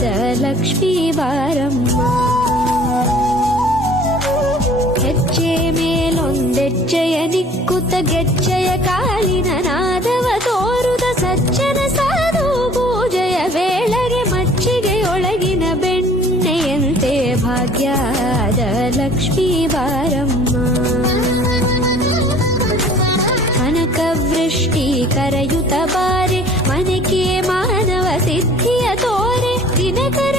ಲಕ್ಷ್ಮೀ ಬಾರಮ್ಮ. ಹೆಜ್ಜೆ ಮೇಲೊಂದೆಜ್ಜೆಯ ನಿಕ್ಕುತ್ತ ಗೆಜ್ಜೆಯ ಕಾಲಿನ ನಾದವ ತೋರುದ ಸಜ್ಜನ ಸಾಧು ಪೂಜೆಯ ವೇಳೆಗೆ ಮಚ್ಚಿಗೆಯೊಳಗಿನ ಬೆಣ್ಣೆಯಂತೆ ಭಾಗ್ಯದ ಲಕ್ಷ್ಮೀ ಬಾರಮ್ಮ. ಕನಕವೃಷ್ಟಿ ಕರೆಯುತ್ತ ಬಾರೆ ಮನೆಗೆ ಮಾನವ ಸಿದ್ಧಿಯ ತೋರೆ ದಿನಕರ